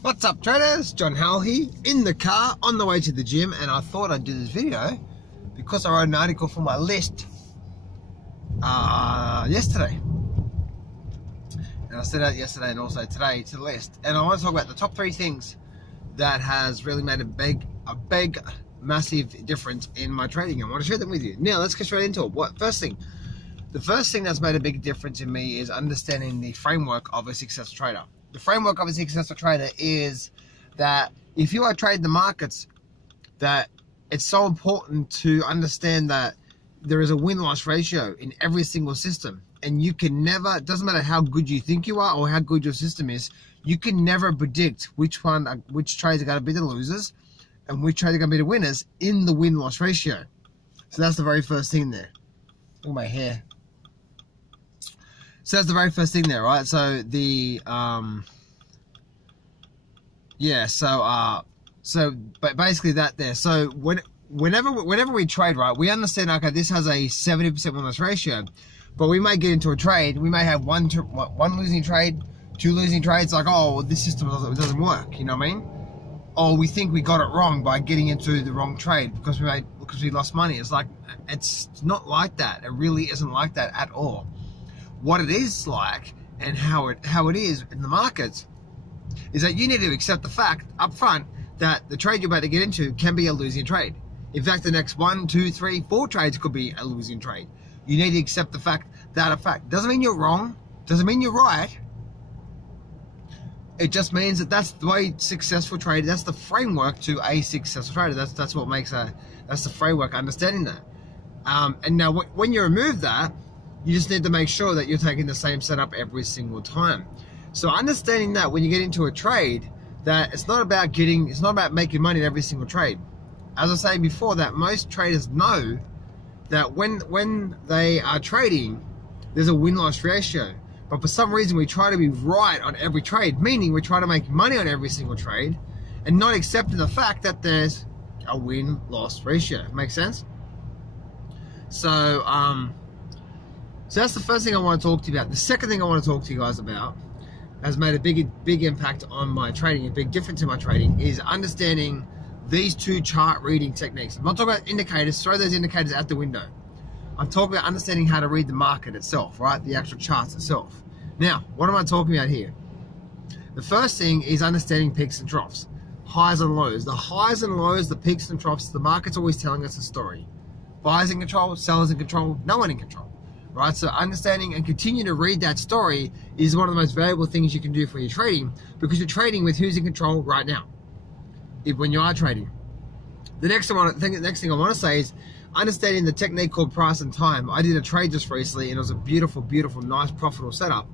What's up, traders? John Howell here, in the car on the way to the gym, and I thought I'd do this video because I wrote an article for my list yesterday. And I said that yesterday and also today to the list. And I want to talk about the top 3 things that has really made a big, massive difference in my trading. I want to share them with you. Now, let's get straight into it. The first thing that's made a big difference in me is understanding the framework of a successful trader. The framework of a successful trader is that if you are trading the markets, that it's so important to understand that there is a win-loss ratio in every single system. And you can never, it doesn't matter how good you think you are or how good your system is, you can never predict which trades are going to be the losers and which trades are going to be the winners in the win-loss ratio. So that's the very first thing there. Look at my hair. So that's the very first thing there, right? So the but basically that there. So whenever we trade, right, we understand, okay, this has a 70% win-loss ratio, but we may get into a trade, we may have one losing trade, 2 losing trades, like, oh, well, this system doesn't work, you know what I mean? Or we think we got it wrong by getting into the wrong trade because we lost money. It's like, it's not like that. It really isn't like that at all. What it is like and how it is in the markets is that you need to accept the fact up front that the trade you're about to get into can be a losing trade. In fact, the next 1, 2, 3, 4 trades could be a losing trade. You need to accept the fact that a fact. Doesn't mean you're wrong, doesn't mean you're right. It just means that that's the way successful trader, that's the framework to a successful trader. That's what makes that's the framework, understanding that. And now when you remove that, you just need to make sure that you're taking the same setup every single time. So understanding that when you get into a trade, that it's not about making money in every single trade. As I was saying before, that most traders know that when they are trading, there's a win-loss ratio. But for some reason, we try to be right on every trade, meaning we try to make money on every single trade and not accepting the fact that there's a win-loss ratio. Make sense? So, so that's the first thing I want to talk to you about. The second thing I want to talk to you guys about has made a big impact on my trading, a big difference in my trading, is understanding these 2 chart reading techniques. I'm not talking about indicators, throw those indicators out the window. I'm talking about understanding how to read the market itself, right? The actual charts itself. Now, what am I talking about here? The first thing is understanding peaks and troughs, highs and lows. The highs and lows, the peaks and troughs, the market's always telling us a story. Buyers in control, sellers in control, no one in control. Right, so understanding and continue to read that story is one of the most valuable things you can do for your trading, because you're trading with who's in control right now. When you are trading, the next thing I want to say is understanding the technique called price and time. I did a trade just recently, and it was a beautiful, nice, profitable setup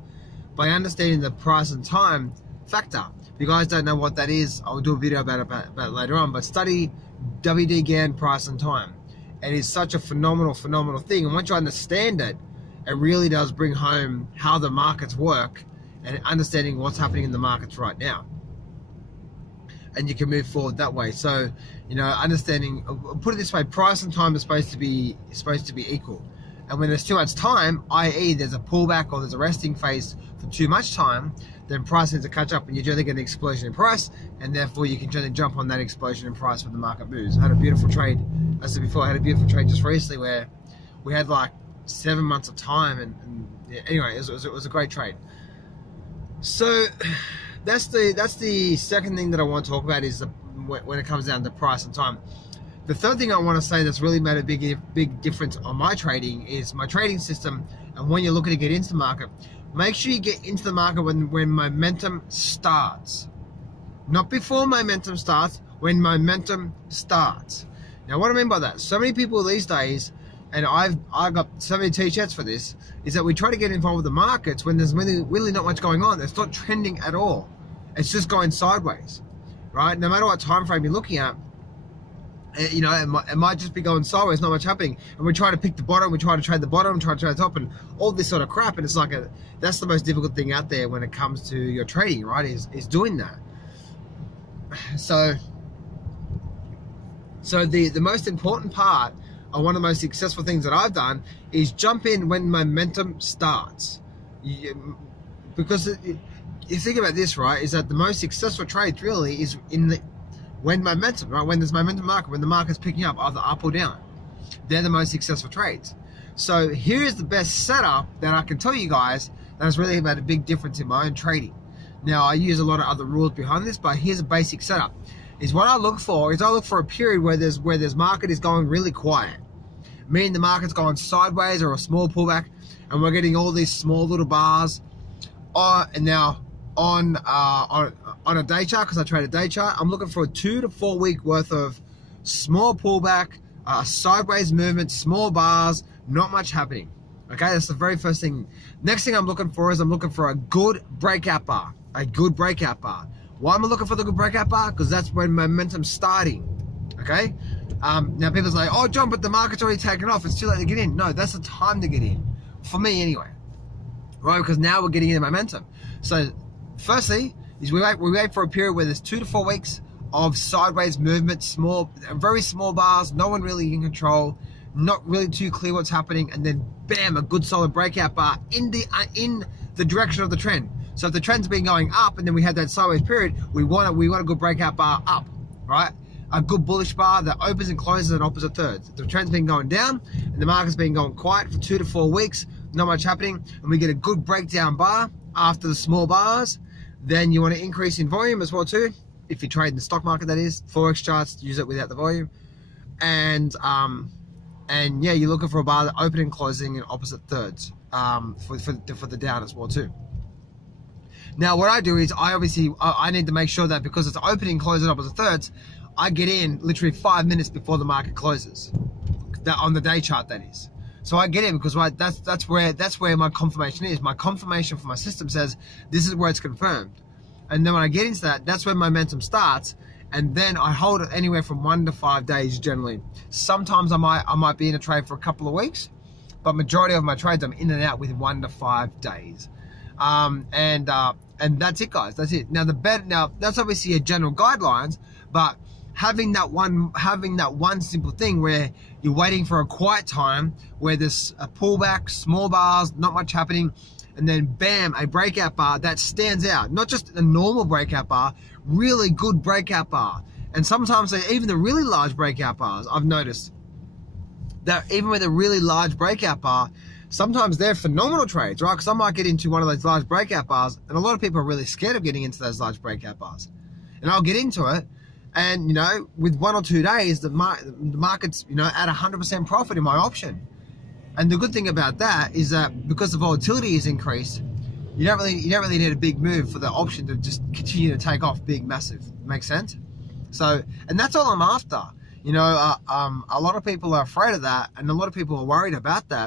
by understanding the price and time factor. If you guys don't know what that is, I'll do a video about it later on. But study WD Gann price and time. It is such a phenomenal thing. And once you understand it, it really does bring home how the markets work and understanding what's happening in the markets right now. And you can move forward that way. So, you know, understanding, put it this way, price and time is supposed to be equal. And when there's too much time, i.e. there's a pullback or there's a resting phase for too much time, then price needs to catch up and you're generally getting an explosion in price, and therefore you can generally jump on that explosion in price when the market moves. I had a beautiful trade, as I said before, I had a beautiful trade just recently where we had like 7 months of time, and yeah, anyway, it was a great trade. So that's the second thing that I want to talk about, is when it comes down to price and time. The third thing I want to say that's really made a big difference on my trading is my trading system. And when you're looking to get into the market, make sure you get into the market when momentum starts. Not before momentum starts, when momentum starts. Now, what I mean by that, so many people these days, and I've got so many t-shirts for this, is that we try to get involved with the markets when there's really not much going on. It's not trending at all. It's just going sideways, right? No matter what time frame you're looking at, you know, it might just be going sideways, not much happening, and we try to pick the bottom, we try to trade the bottom, try to trade the top, and all this sort of crap. And it's like that's the most difficult thing out there when it comes to your trading, right? Is doing that. So the most important part, or one of the most successful things that I've done, is jump in when momentum starts, because you think about this, right, is that the most successful trades really is when momentum, right? When there's momentum market, when the market's picking up either up or down. They're the most successful trades. So here's the best setup that I can tell you guys that has really made a big difference in my own trading. Now, I use a lot of other rules behind this, but here's a basic setup. Is what I look for is I look for a period where there's market is going really quiet, meaning the market's going sideways or a small pullback, and we're getting all these small little bars. And now on a day chart, because I trade a day chart, I'm looking for a 2 to 4 week worth of small pullback, sideways movement, small bars, not much happening. Okay, that's the very first thing. Next thing I'm looking for is I'm looking for a good breakout bar. A good breakout bar. Why am I looking for the good breakout bar? Because that's when momentum's starting. Okay? Now people say, oh John, but the market's already taken off. It's too late to get in. No, that's the time to get in. For me anyway. Right? Because now we're getting into momentum. So firstly, is we wait for a period where there's 2 to 4 weeks of sideways movement, very small bars, no one really in control, not really too clear what's happening, and then bam, a good solid breakout bar in the direction of the trend. So if the trend's been going up and then we had that sideways period, we want a good breakout bar up, right? A good bullish bar that opens and closes at opposite thirds. If the trend's been going down and the market's been going quiet for 2 to 4 weeks, not much happening, and we get a good breakdown bar after the small bars, then you want to increase in volume as well too. If you trade in the stock market, that is, Forex charts, use it without the volume. And yeah, you're looking for a bar that opening and closing in opposite thirds for the down as well too. Now what I do is I need to make sure that because it's opening and closing opposite thirds, I get in literally 5 minutes before the market closes. That on the day chart, that is. So I get in because that's where my confirmation is. My confirmation for my system says this is where it's confirmed. And then when I get into that, that's when momentum starts. And then I hold it anywhere from 1 to 5 days generally. Sometimes I might be in a trade for a couple of weeks, but majority of my trades I'm in and out within 1 to 5 days. And that's it, guys. That's it. Now that's obviously a general guidelines, but having that one simple thing where you're waiting for a quiet time where there's a pullback, small bars, not much happening, and then bam, a breakout bar that stands out. Not just a normal breakout bar, really good breakout bar. And sometimes even the really large breakout bars, I've noticed that even with a really large breakout bar, sometimes they're phenomenal trades, right? Because I might get into one of those large breakout bars, and a lot of people are really scared of getting into those large breakout bars. And I'll get into it, and you know, with 1 or 2 days, the market's at 100% profit in my option. And the good thing about that is that because the volatility is increased, you don't really need a big move for the option to just continue to take off big, massive. Makes sense? So, and that's all I'm after. A lot of people are afraid of that, and a lot of people are worried about that.